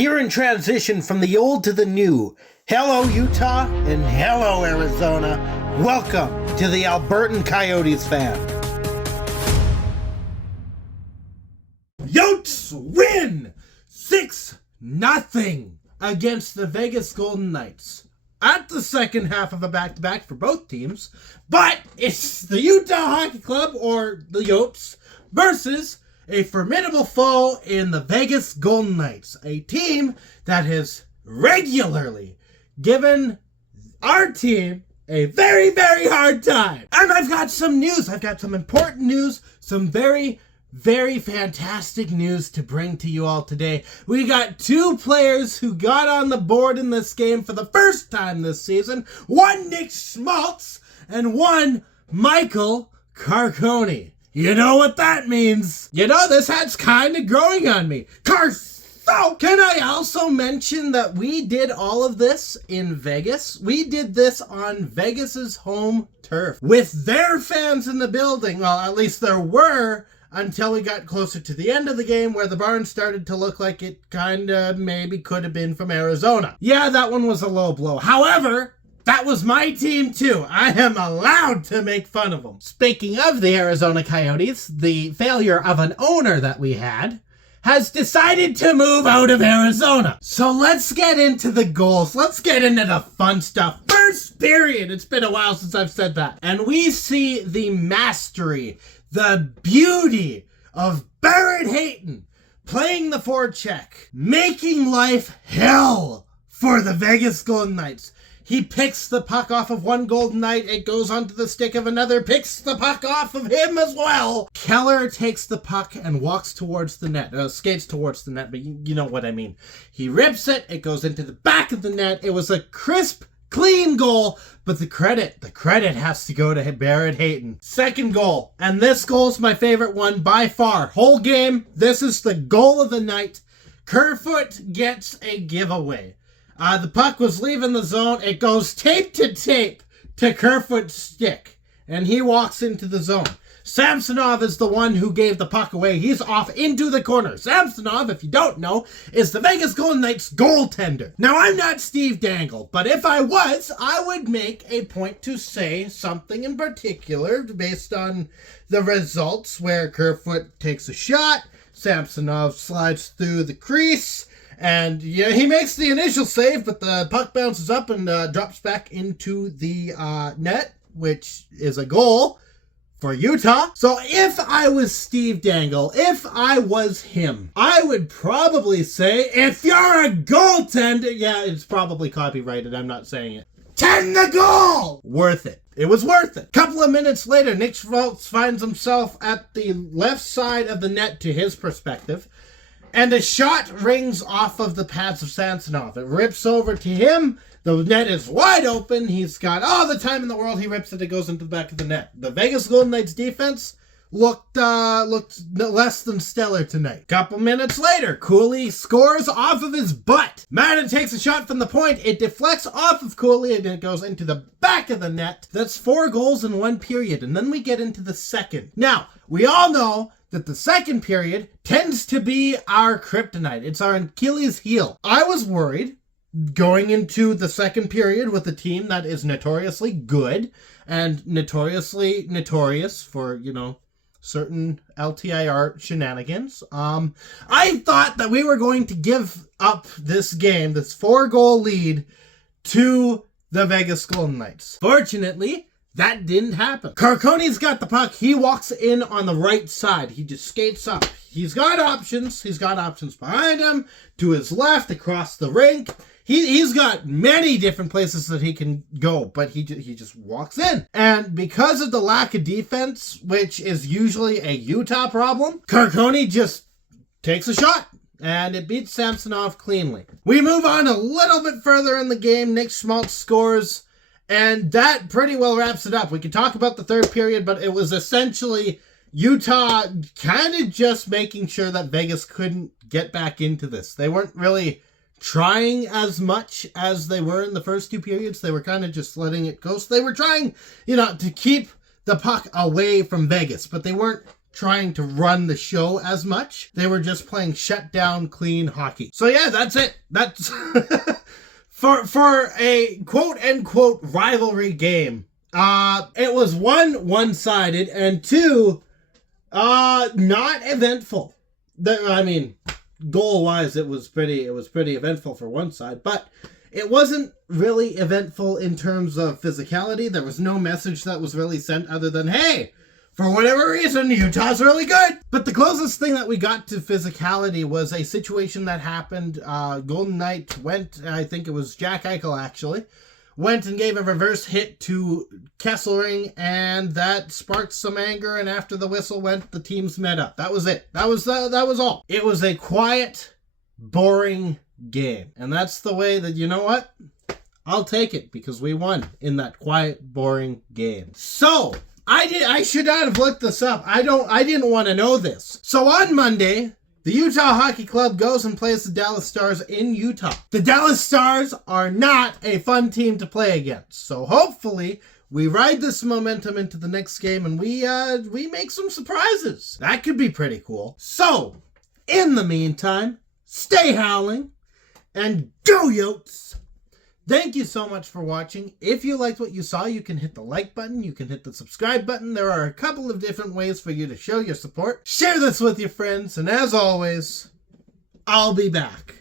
Here in transition from the old to the new, hello Utah and hello Arizona. Welcome to the Albertan Coyotes Fan. YOTES win 6-0 against the Vegas Golden Knights at the second half of a back-to-back for both teams, but it's the Utah Hockey Club, or the YOTES, versus a formidable foe in the Vegas Golden Knights, a team that has regularly given our team a very, very hard time. And I've got some news. I've got some important news, some very fantastic news to bring to you all today. We got two players who got on the board in this game for the first time this season. One Nick Schmaltz and one Michael Carcone. You know what that means. You know, this hat's kind of growing on me. So, can I also mention that we did all of this in Vegas? We did this on Vegas's home turf with their fans in the building. Well, at least there were, until we got closer to the end of the game where the barn started to look like it kinda maybe could have been from Arizona. Yeah, that one was a low blow. However, that was my team too. I am allowed to make fun of them. Speaking of the Arizona Coyotes, the failure of an owner that we had has decided to move out of Arizona. So let's get into the goals. Let's get into the fun stuff. First period. It's been a while since I've said that. And we see the mastery, the beauty of Barrett Hayton playing the forecheck, making life hell for the Vegas Golden Knights. He picks the puck off of one Golden Knight, it goes onto the stick of another, picks the puck off of him as well. Keller takes the puck and walks towards the net, skates towards the net, but you know what I mean. He rips it, it goes into the back of the net. It was a crisp, clean goal, but the credit has to go to Barrett Hayton. Second goal, and this goal's my favorite one by far. Whole game, this is the goal of the night. Kerfoot gets a giveaway. The puck was leaving the zone. It goes tape to Kerfoot's stick, and he walks into the zone. Samsonov is the one who gave the puck away. He's off into the corner. Samsonov, if you don't know, is the Vegas Golden Knights goaltender. Now, I'm not Steve Dangle, but if I was, I would make a point to say something in particular based on the results where Kerfoot takes a shot, Samsonov slides through the crease, and yeah, he makes the initial save, but the puck bounces up and drops back into the net, which is a goal for Utah. So if I was Steve Dangle, if I was him, I would probably say, if you're a goaltender, yeah, it's probably copyrighted, I'm not saying it. 10 the goal! Worth it. It was worth it. Couple of minutes later, Nick Schmaltz finds himself at the left side of the net to his perspective, and a shot rings off of the pads of Samsonov. It rips over to him. The net is wide open. He's got all the time in the world. He rips it. It goes into the back of the net. The Vegas Golden Knights defense looked less than stellar tonight. Couple minutes later, Cooley scores off of his butt. Madden takes a shot from the point. It deflects off of Cooley and it goes into the back of the net. That's 4 goals in 1 period. And then we get into the second. Now, we all know that the second period tends to be our kryptonite. It's our Achilles heel. I was worried going into the second period with a team that is notoriously good and notoriously notorious for, you know, certain LTIR shenanigans. I thought that we were going to give up this game, this 4-goal lead, to the Vegas Golden Knights. Fortunately, that didn't happen. Carcone's got the puck. He walks in on the right side. He just skates up. He's got options. He's got options behind him, to his left, across the rink. He's got many different places that he can go, but he just walks in. And because of the lack of defense, which is usually a Utah problem, Carcone just takes a shot, and it beats Samsonov cleanly. We move on a little bit further in the game. Nick Schmaltz scores, and that pretty well wraps it up. We could talk about the third period, but it was essentially Utah kind of just making sure that Vegas couldn't get back into this. They weren't really trying as much as they were in the first 2 periods. They were kind of just letting it go. So they were trying, to keep the puck away from Vegas, but they weren't trying to run the show as much. They were just playing shut down, clean hockey. So yeah, that's it. That's for a quote unquote rivalry game. It was one-sided and two, not eventful. Goal-wise, it was pretty eventful for one side, but it wasn't really eventful in terms of physicality. There was no message that was really sent other than, hey, for whatever reason, Utah's really good. But the closest thing that we got to physicality was a situation that happened. Golden Knight went, I think it was Jack Eichel actually, went and gave a reverse hit to Kesselring, and that sparked some anger, and after the whistle went, the teams met up. That was it. That was all. It was a quiet, boring game. And that's the way that, you know what? I'll take it, because we won in that quiet, boring game. So, I should not have looked this up. I didn't want to know this. So on Monday, the Utah Hockey Club goes and plays the Dallas Stars in Utah. The Dallas Stars are not a fun team to play against. So hopefully we ride this momentum into the next game and we make some surprises. That could be pretty cool. So, in the meantime, stay howling and go Yotes! Thank you so much for watching. If you liked what you saw, you can hit the like button. You can hit the subscribe button. There are a couple of different ways for you to show your support. Share this with your friends. And as always, I'll be back.